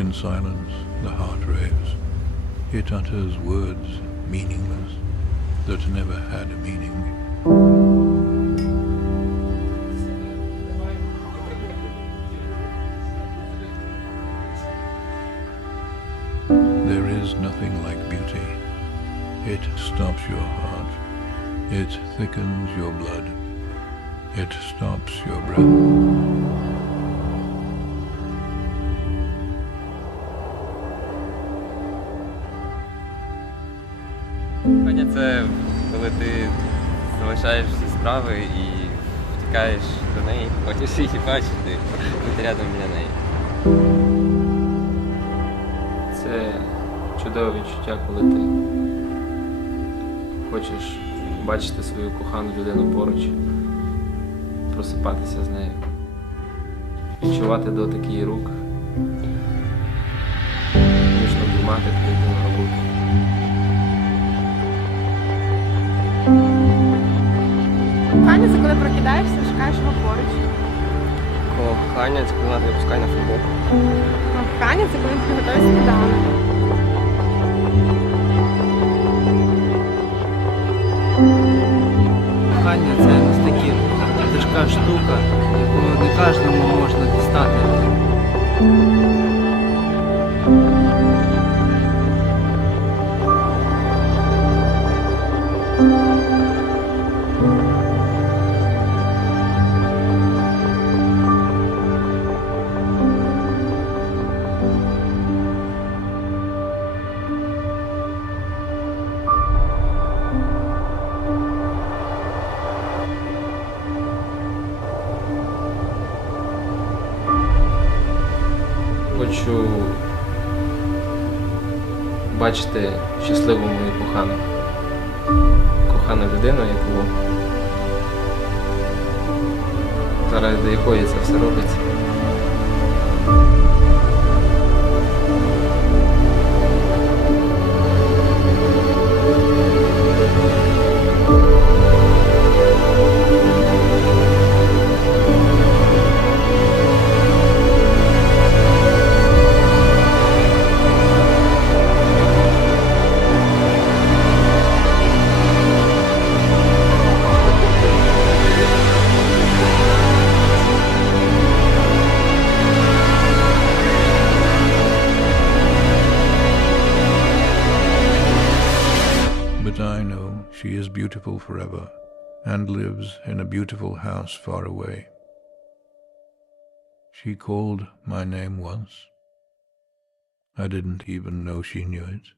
In silence, the heart raves. It utters words meaningless that never had a meaning. There is nothing like beauty. It stops your heart. It thickens your blood. It stops your breath. Кохання це коли ти залишаєш всі справи і втікаєш до неї, хочеш її бачити, бути рядом біля неї. Це чудове відчуття, коли ти хочеш бачити свою кохану людину поруч, просипатися з нею, відчувати дотик її рук, ніжно обіймати, йти на роботу. Кохання це коли прокидаєшся, шукаєш його поруч. Кохання це коли вона тебе на футбол. Кохання це коли ти готуєш сніданок. Кохання це настільки тяжка штука, яку не кожному можна дістати. Хочу бачити щасливу мою кохану. Кохану людину, яку заради якої це все робиться. I know she is beautiful forever and lives in a beautiful house far away. She called my name once. I didn't even know she knew it.